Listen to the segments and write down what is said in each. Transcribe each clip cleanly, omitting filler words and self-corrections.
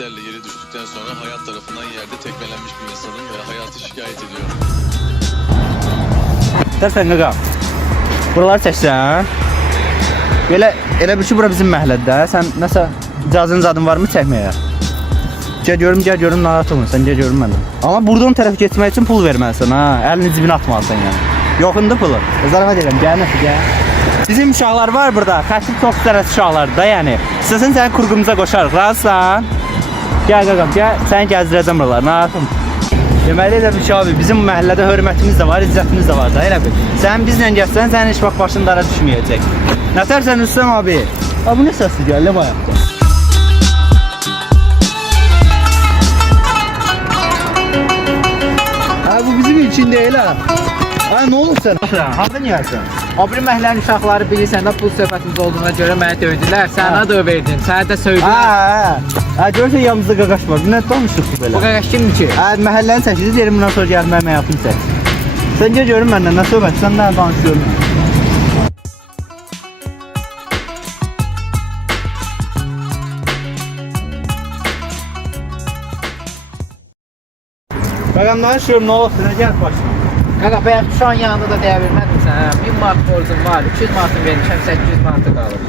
tehditlerle yere düştükten sonra hayat tarafından yerde tekmelenmiş bir insanın ve hayatı şikayet ediyor. Dersən qaqa. Buraları çəksən. Elə bir ki, bura bizim məhəllədə. Sən nəsə icazın zadın varmı çəkməyə? Gəl görüm, narahat olmursan, gəl görüm məndən. Amma buradan tərəf getmək üçün pul verməlisən ha. Əlini cibinə atmalısan yəni. Yoxunda pulu. Zarafat edirəm, gəl nəsə gəl. Bizim uşaqlar var burada. Xətti çox sərət uşaqlar da yəni. İstəsən səni kurğumuza qoşarıq. Razısan? Gəl qaqam, gəl. Səni gəzdirəcəm buraları. Narahatım. Deməli elə bir şey abi, bizim məhəllədə hörmətimiz də var, izzətimiz də var da, elə bil. Sən bizlə gəlsən, sənin heç vaxt başın dara düşməyəcək. Nətərsən Rüstəm abi? Ha, bu nə səsli gəlir bayaqda? Ha, bu bizim için deyil ha. Ha, nə olur sən? Harada niyəsən? Abri məhəllənin uşaqları bilirsən də pul söhbətimiz olduğuna görə mənə döydülər. Sənə də verdin, sənə də söydülər. Ha, görürsən yanımızda qaqaş var. Nə danışıq bu belə? Bu qaqaş kimdir ki? Ha, məhəllənin çəkidi derim, bundan sonra gəlib mənim həyatımı çək. Sən gəl görüm məndən, nə söhbət, sən nə danışıyorum. Qaqam danışıyorum, nə olsun, nə gəl başına. Qaqa, bəyək şu an yanında da deyə bilmədim sənə. 1000 manat borcum var, 200 manatını vermişəm, 800 manatı qalır.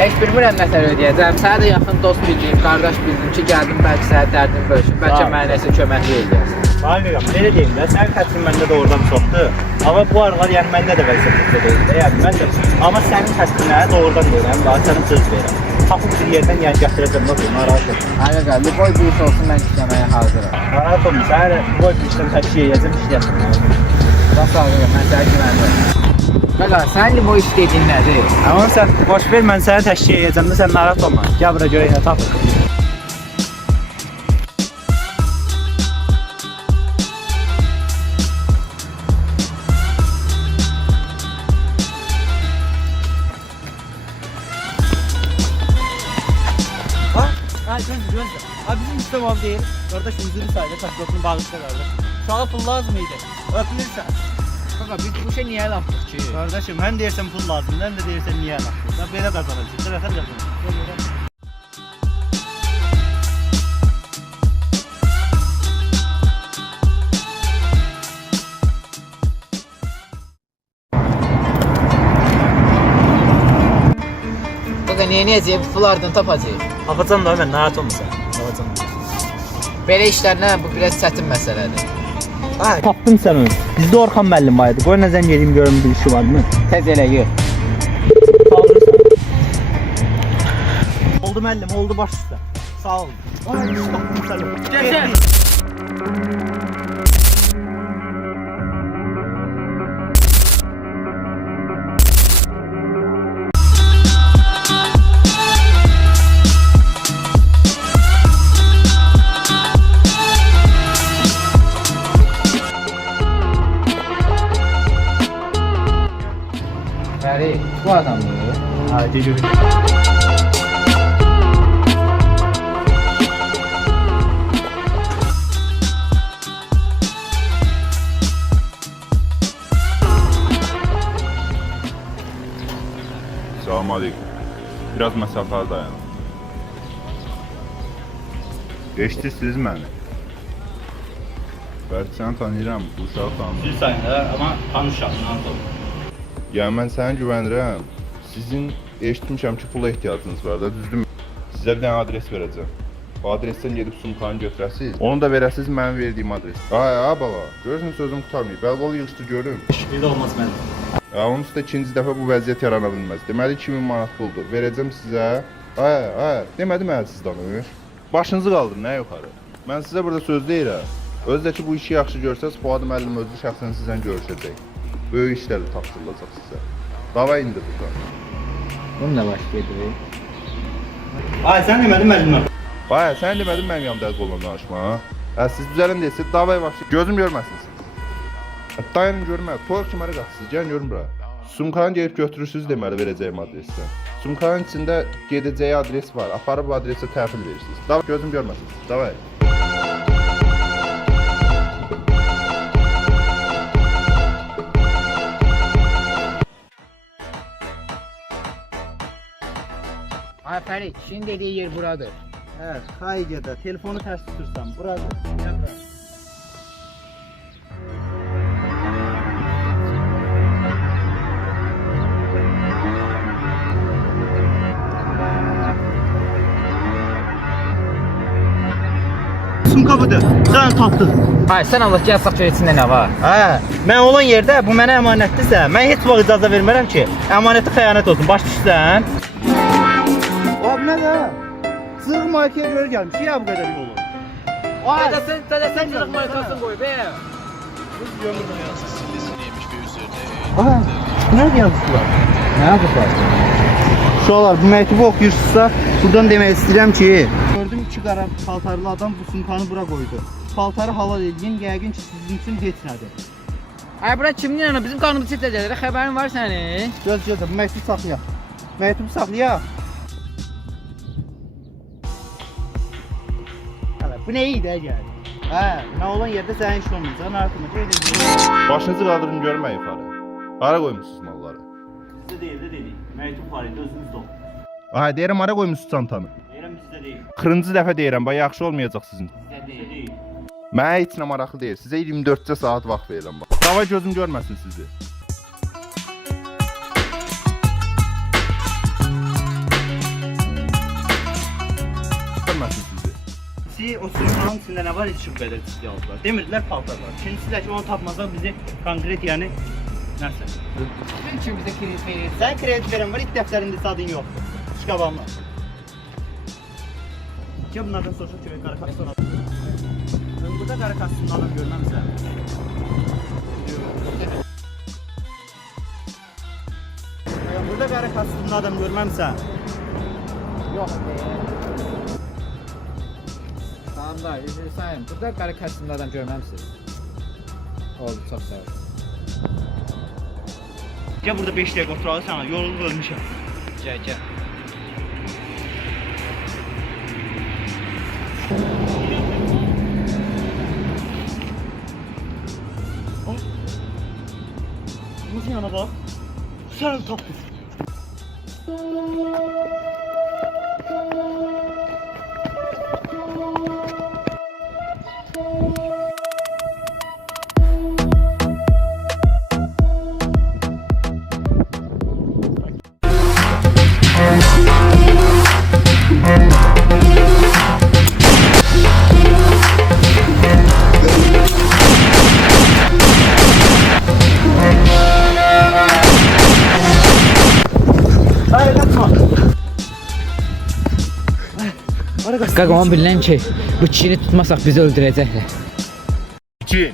Heç bilmirəm nətər ödəyəcəm. Sənə də yaxın dost bildiyim, qardaş bildim ki, gəldim bəlkə sənə dərdimi bölüşüm, bəlkə mənə nəsə köməkli eləyərsən. Hayır qaqam, belə deyim də, sənin xətrin məndə də oradan çoxdur. Amma bu aralar yəni məndə də vəziyyətdə deyil də, yəni mən də. Amma sənin xətrinə doğrudan deyirəm, daha sənin söz verirəm. Tapıb bir yerdən yəni gətirəcəm, nə olur, narahat olma. Ay qaqa, boy bu iş olsun, mən işləməyə hazıram. Narahat olma, sənə boy bir işdən təşkil edəcəm, işləyəcəm. Bax qaqa, mən sənə güvəndim. Qaqa, sən limon iş dediyin nədir? Amma sən boş ver, mən səni təşkil edəcəm də, sən narahat olma. Gəl bura görək nə tapır. Ha, gözlə. Ha, bizim Rüstəm abi deyil. Qardaş üzülü sayıda taşqotunu bağışla qardaş. Sana pul lazım idi. Öpülürsən. Qaqa, biz bu şey niyə lapdıq ki? Qardaşım, həm deyirsən pul lazımdır, həm də deyirsən niyə lapdıq. Da belə qazanacaq. Tərəfən qazanacaq. Qaqa, neyəcəyik? Pul hardan tapacağıq? Tapacam da mən, narahat olmasan. Tapacam. Belə işlərlə bu biraz çətin məsələdir. Ha, tapdım sən onu. Bizdə Orxan müəllim var idi. Qoy nə zəng edeyim görüm bir işi varmı? Tez elə yığ. Kaldırırsan. Oldu müəllim, oldu baş üstə. Sağ ol. Ay, tapdım səni. Gəl. Bəli, bu adamdır. Ha, geliyor. Selamünaleyküm. Biraz məsafədə dayanın. Geçdiniz məni. Bəlkə səni tanıyıram, bu uşağı tanıyıram. Siz sayında ama tanışam, Anadolu. Yəni mən sənə güvənirəm. Sizin eşitmişəm ki, pula ehtiyacınız var da, düzdürmü? Sizə bir dənə adres verəcəm. O adresdən gedib sumkanı götürəsiniz. Onu da verəsiniz mənim verdiyim adres. Ay, bala, görürsən sözüm qurtarmayıb. Bəli, ol yığışdı görüm. Bir de olmaz mənim. Onun üstə ikinci dəfə bu vəziyyət yarana bilməz. Deməli 2000 manat puldur. Verəcəm sizə. Demədim siz danış. Başınızı qaldırın, nə yuxarı. Mən sizə burada söz deyirəm. Özdə ki bu işi yaxşı görsəz, Fuad müəllim özü şəxsən sizlə görüşəcək. Böyük işlər tapşırılacaq sizə. Dava indi burada. Bununla başlayır. Ay, sen demedin müəllimə. Baya, sən demədin mənim yanımda əl qolla danışma. Siz düzəlin deyilsiniz, davaya başlayın. Gözüm görməsiniz. Dayanın görmə, toyuq kimərə qaçsınız, gəlin görün bura. Sumkanı gelib götürürsünüz deməli verəcəyim adresdən. Sumkanın içində gedəcəyi adres var, aparıb bu adresə təhvil verirsiniz. Davay, gözüm görməsiniz, davay. Ay Fərid, kişinin dediyi yer buradır. Evet, kaydede telefonu ters tutursam burada. Gel bura. Sumka budur. Sən tapdın. Hayır, sən Allah gəl sax gör içində nə var. Hə, mən olan yerdə bu mənə əmanətdirsə, mən heç vaxt icazə vermərəm ki, əmanətə xəyanət olsun. Baş düşsən. Abi nə də? Sığ markaya görə gəlmiş. Ya bu qədər yolu. Dədəsən cırıq markasını qoy be. Hayatın sillesini yemiş ve üzerine Aha, nə yazmışlar? Nə yazmışlar? Uşaqlar, bu məktubu oxuyursunuzsa, buradan demək istəyirəm ki, gördüm iki qara paltarlı adam bu sumkanı bura qoydu. Paltarı halal edin, yəqin ki, sizin üçün heç nədir. Ay bura kimin yanına? Bizim qanımızı çitəcəklər. Xəbərin var sənin? Göz, bu məktubu saxlayaq. Məktubu saxlayaq. Hələ, bu nə idi əgər? Hə, mən olan yerdə sənin iş olmayacaq, narahatımı. Başınızı qaldırın görmək yuxarı. Hara qoymusunuz malları? Bizdə deyil, dedik. Məktub var idi, özünüzdə olun. Ay, deyirəm hara qoymusunuz çantanı? Deyirəm bizdə deyil. Xırıncı dəfə deyirəm, bax yaxşı olmayacaq sizin. Bizdə deyil. Mənə heç nə maraqlı deyil. Sizə 24 saat vaxt verirəm bax. Dava gözüm görməsin sizi. Görməsin sizi. Si o sumkanın içində nə var heç şu qədər ciddi aldılar. Demirdilər paltar var. İkincisi də ki onu tapmazlar bizi konkret yəni nəsə. Bizim üçün bizə kredit verir. Sən kredit verən var, ilk dəftərində adın yoxdur. Şikabamla. Ki bunlardan soruşaq ki, qara kastan adam. Ben burada qara kastan adam görməmsən. Ben burada qara kastan adam görməmsən. Yox be. Tamam da, üzr sayın. Burada qara kostyumlu adam görməmsiniz. Oldu, çox sağ ol. Gəl burada 5 dəqiqə oturaq sana, yolu bölmüşəm. Gəl, gəl. Bunun yana bax. Sən tapdın. Hayır, kaçma. Qaqa, onu bilirəm ki, bu kişini tutmasaq bizi öldürəcəklər. İki.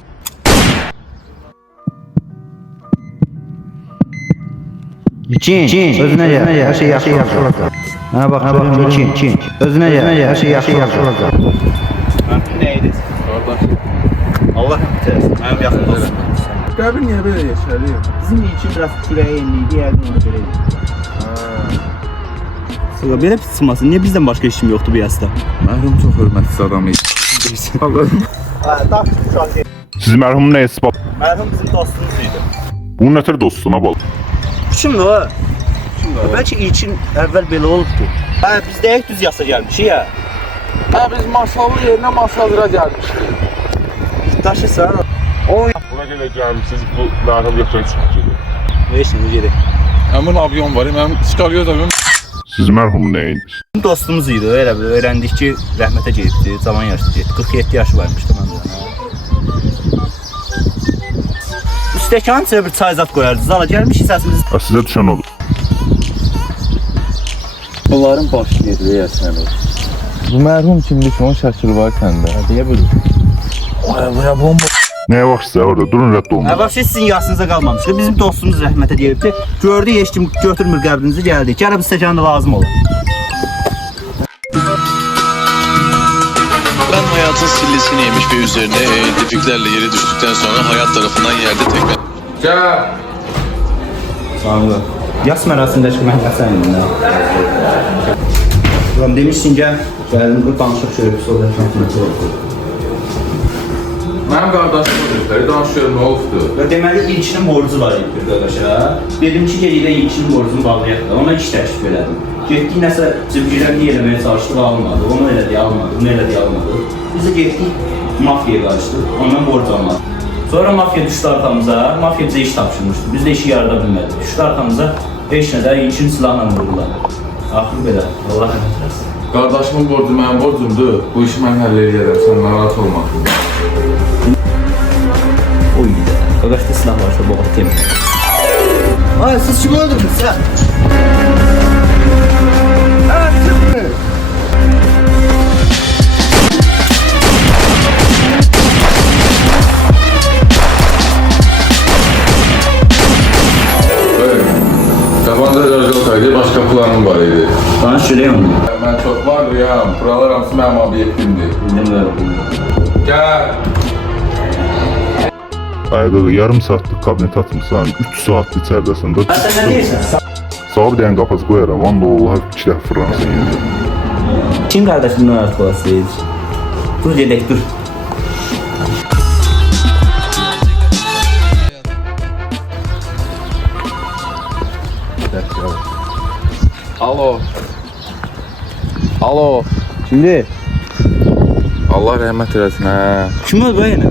Çin, özünə gəl, hər şey yaxşı olacaq. Mənə bax, Çin. Özünə gəl, hər şey yaxşı olacaq. Mənim nə idi? Allah bitirsin, mənim yaxın dostum. Qəbir niyə belə yaşarı? Bizim için biraz kürəyə enliydi, yəqin ona belə idi. Sıra belə pis çıxmasın, niyə bizdən başqa işim yoxdur bu yasda? Məhrum çox hörmətsiz adam idi. Daş uşaq deyil. Siz mərhumun nə ispat? Mərhum bizim dostumuz idi. Bunun nətər dostuna bal. Bu kimdir o? Bəlkə ilkin əvvəl belə olubdu. Hə, biz deyək düz yasa gəlmişik ya. Hə, biz masallı yerinə masallıra gəlmişdik. Daşırsan. Buna görə gəlmişsiniz, bu mərhum yoxdan çıxacaq. Veşin, gedək. Həmin avion var, mənim çıxarıyoruz avion. Siz mərhum nə idiniz? Bizim dostumuz idi, elə bir öyrəndik ki, rəhmətə gedibdi, cavan yaşlı getdi. 47 yaşı varmış da məndə. Stəkanın içinə bir çay zat qoyardı. Zala gəlmiş səsimiz. Sizə düşən olur. Bunların başı gedir, yəsən. Bu mərhum kimdir ki, onun şəkili var səndə? Deyə bilir. Buraya bomba. Nəyə vaxtsa orada durun rədd olun. Vəbşə sizin yasınıza qalmamışdı. Bizim dostumuz rəhmətə deyibdi. Gördü, heç kim götürmür qəbrinizi, gəldi. Gələ bu stəkan da lazım olur. Ben hayatın sillesini yemiş ve üzerine defiklerle yere düştükten sonra hayat tarafından yerde tekme. Gəl. Sağ Yas mərasimindəki məhləsən indi. Ulan demişsin gəl. Gəldim, bu danışıq şöyle bir soru etmək olur. Mənim qardaşım özləri danışıyorum, nə olubdu? Və deməli ilkinin borcu var idi bir qardaşa. Dedim ki, gedikdə ilkinin borcunu bağlayaq da. Ona iş təklif elədim. Getdik nəsə cibgirənlik eləməyə çalışdıq, almadı. Onu elədik, almadı. Bunu elədik, almadı. Biz də getdik mafiyaya qarışdıq. Ondan borc almadı. Sonra mafiya düşdü arxamıza. Mafiya bizə iş tapşırmışdı. Biz də işi yarıda bilmədik. Düşdü arxamıza. Heç nədə ilkin silahla vurdular. Axır belə. Allah rəhmət eləsin. Qardaşımın borcu mənim borcumdur. Bu işi mən həll edərəm. Sən narahat olma. Oy bir də. Qaqaşda silah varsa boğaz temiz. Ay siz kimi öldürdünüz sen? Kafanda rəcal olsaydı, başqa planım var idi. Bana söyləyəm onu. Mən çox varlıyam. Buralar hamısı mənim obyektimdir. Bildim ver. Gəl. Ayağı yarım saatlıq kabinet atmışsan, 3 saatdir içəridəsən də. Sən nə deyirsən? Sağ bir dənə qapaz qoyaram, valla Allah 2 dəfə fırlansan yerdə. Kim qardaşımdan artıq olası deyir? Dur gedək, dur. Alo. Alo. Şimdi Allah rəhmət eləsin, hə. kim oldu bu yenə?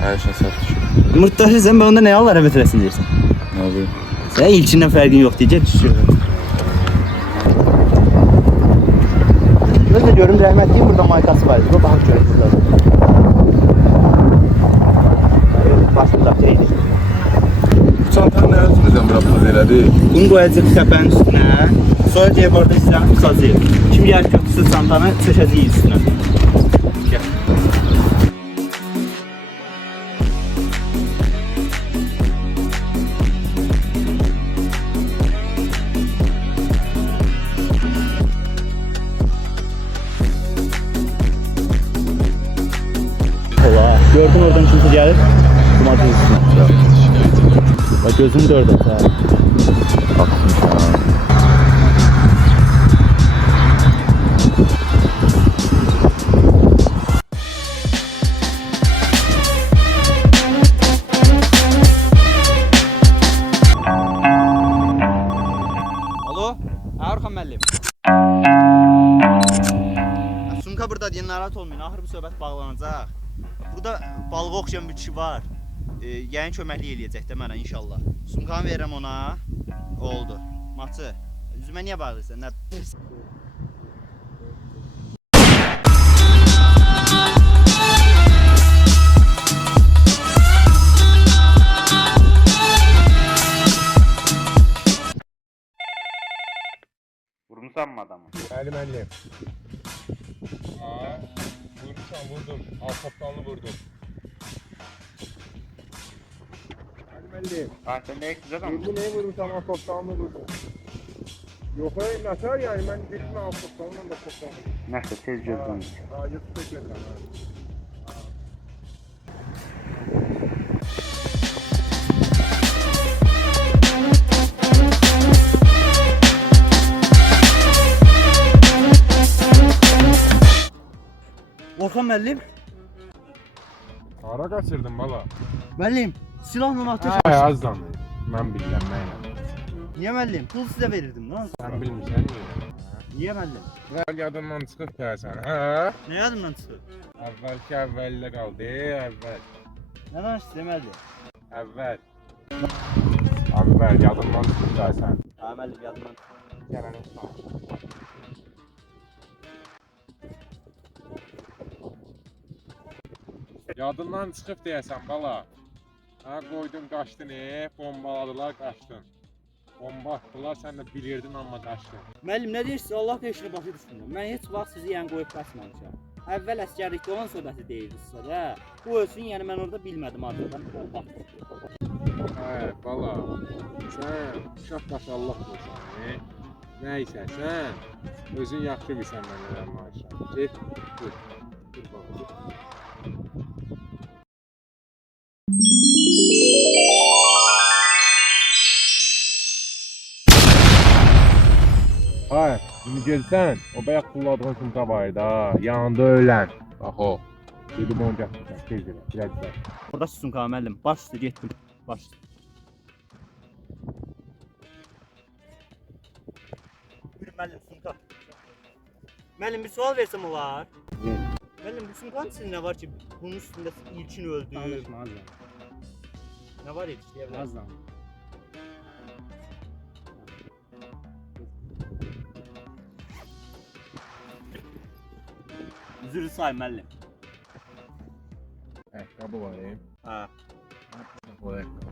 Hər şey səhv düşür. Mırtdaşırsan, ben onda nəyə Allah rəhmət eləsin deyirsən? Nə bileyim. Sən ilkindən fərqin yox deyəcək, düşür. Özü də görüm, rəhmətliyim burada maykası var. Bu baxıb görürsünüz. Başlı da şeydir. Bu çantanı nəyə tutacam, bura pul elədi? Bunu qoyacaq səpənin üstünə. Sonra deyib orada silahını sazıyır. Kim yer götürsün çantanı, çöşəcək üstünə. Gəl. Ola. Gördün oradan kimse gelir. Kumadın üstüne. Bak gözüm de orada. Atsın sana. Alo, Orxan müəllim. Sumka burada deyin, narahat olmayın. Axır bu söhbət bağlanacaq. Burada balığa oxşayan bir kişi var. Yəyin köməklik eləyəcək də mənə inşallah. Sumkanı verirəm ona. Oldu. Maçı. Üzümə niyə bağırırsan? Nə pis. Vurmuşsan mı adamı? Mənim əllim. Vurmuşam, vurdum. Alt toplanlı vurdum. Mənim əllim. Sən nə etdin adam? Bu neyi vurmuşam, alt toplanlı vurdum. Yox, nəsər yani, mən dedim alt toplanlı da toplanlı. Nəsə, tez gözləm. YouTube çəkirəm. Orxan müəllim. Hara qaçırdın bala? Müəllim, silahla atış. Ay azdan. Mən bilirəm, mən. Niyə müəllim? Pul sizə verirdim lan. Sən bilmirsən niyə? Niyə müəllim? Əvvəl yadından çıxıb gəlsən, hə? Nə yadımdan çıxır? Əvvəlki əvvəllə qaldı, əvvəl. Nə danışdın müəllim? Əvvəl. Əvvəl yadından çıxıb gəlsən. Ha müəllim, yadımdan çıxır. Gələnin sağ. Yadından çıxıb deyəsən bala. Hə qoydun qaçdın, bombaladılar qaçdın. Bomba atdılar, sən də bilirdin amma qaçdın. Müəllim, nə deyirsiniz? Allah eşini başa düşmürəm. Mən heç vaxt sizi yəni qoyub qaçmamışam. Əvvəl əsgərlikdə olan söhbəti deyirdiniz sizə də. Bu ölsün, yəni mən orada bilmədim arkadan. Hə, bala. Sən uşaq başı Allah qoysan, nəysə sən özün yaxşı bilsən mən nələr maaşam. Get, dur. Dur bala, dur. Hayır, şimdi gelsen, o bayaq kulladığın sumka var da, yanında ölen. Bax o. Dedim onu gətirsən, tez elə, biraz da. Orada susun ka müəllim. Baş üstə getdim. Baş üstə. Müəllim, sumka. Müəllim, bir sual versəm olar? Müəllim, bu sumkanın içində nə var ki, bunun üstündə ilkin öldü? Danışma azdan. Nə var idi, deyə bilərəm. Azdan. Üzrü say müəllim. Ayakkabı var ya. Ha. Bu ayakkabı.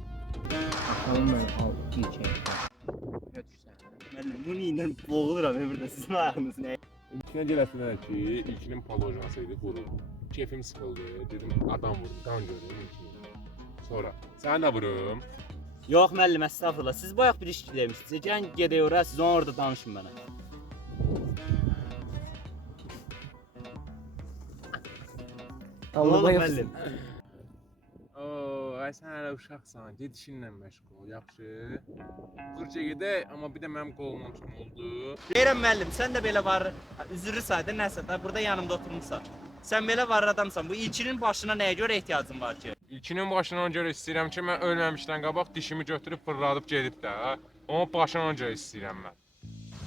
Bakalım ben al geçeyim. Götürsen. Müəllim, bunu ilə boğuluram burada sizin ayağınız nə? İlkinə gələsinə ki, ilkinin palojasıydı, vuruldu. Keyfim sıxıldı, dedim adam vurdum, qan görüm ilkini. Sonra, səni də vurum. Yox müəllim, əstəğfurullah. Siz bayaq bir iş demişdiniz. Gəlin gedək ora, siz onu orada danışın mənə. Allah müəllim. Oo, ay sən hələ uşaqsan, ged işinlə məşğul ol, yaxşı. Durca gedək, amma bir də mənim qolumdan tutma oldu. Deyirəm müəllim, sən də belə var, üzrü sayda nəsə də burada yanımda oturmusan. Sən belə var adamsan. Bu ilkinin başına nəyə görə ehtiyacın var ki? İlkinin başına ona görə istəyirəm ki, mən ölməmişdən qabaq dişimi götürüb fırladıb gedib də. Onun başına ona görə istəyirəm mən.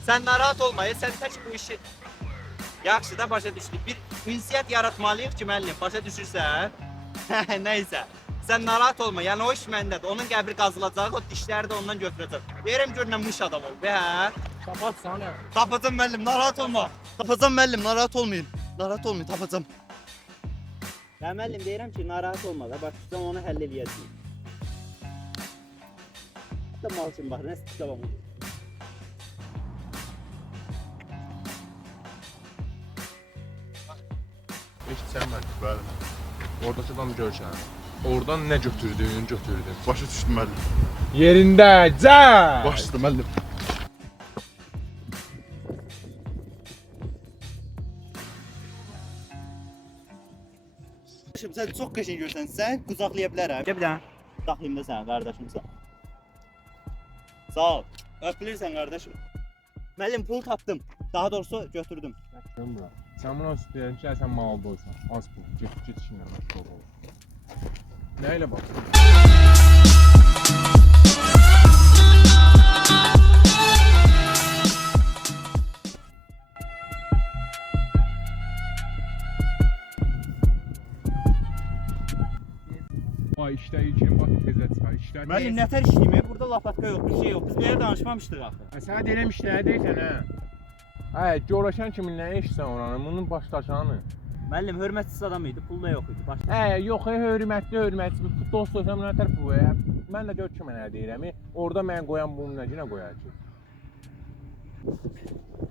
Sən narahat olma, sən tək bu işi yaxşı da başa düşdük. Bir ünsiyyət yaratmalıyıq ki, müəllim, başa düşürsən? Nəysə. Sən narahat olma, yəni o iş məndədir. Onun qəbri qazılacaq, o dişləri də ondan götürəcək. Deyirəm gör nə muş adam ol, be hə? Kapatsan ya. Tapacam müəllim, narahat olma. Tapacam müəllim, narahat olmayın. Narahat olmayın, tapacam. Ya müəllim deyirəm ki, narahat olma da, bax sən onu həll eləyəcəyik. Da mal üçün bax, nə istəyirəm. Eşitsən mən, bəli. Oradakı adamı görsən. Oradan nə götürdün? Başa düşdüm müəllim. Yerində, cəy! Başladı müəllim. Qardaşım, sən çox qəşəng görsən, sən qucaqlaya bilərəm. Gəl bir dənə. Daxilində sən, qardaşımsan. Sağ ol. Öpülürsən qardaşım. Müəllim, pul tapdım. Daha doğrusu götürdüm. Sən bura. Sən buna istəyirsən ki, sən mal boysan. Az pul. Get işinlə məşğul ol. Nə ilə bax? Ay işdə ilkin bax tezə çıxar. İşdə. Müəllim, nətər işləyir? Burada lapatka yox, bir şey yox. Biz belə danışmamışdıq axı. Sənə deyirəm işləyə deyirsən hə. Ay, görəşən kimi nə işsən oranı? Bunun başdaşanı. Müəllim, hörmətsiz adam idi, pul da yox idi. Baş... Yox, hörmətli, dost olsam nə tər bu ya? Mən də gör ki, mənə deyirəm. Orada mən qoyan bunu nə qoyar ki?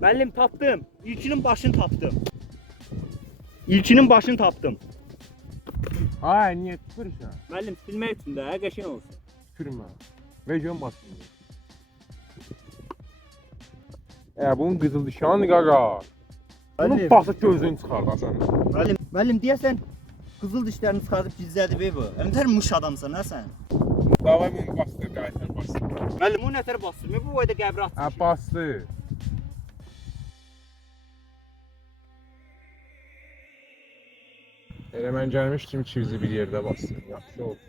Müəllim, tapdım. İlkinin başını tapdım. İlkinin başını tapdım. Ay, niyə tükürsən? Müəllim, silmək üçün də qəşəng olsun. Tükürmə. Vecon basın. Bunun qızıl dişanı qaqa. Bunun bası gözünü çıxardasan. Müəllim, deyəsən qızıl dişlərini çıxardıb gizlədib bu. Əlbəttə muş adamsan ha sən. Davay bunu bastır, qayıtsan bastır. Müəllim, o nətər bastırmır? Bu boyda qəbri atmış. Bastır. Elə mən gəlmişdim ki, bizi bir yerdə bastır. Yaxşı oldu.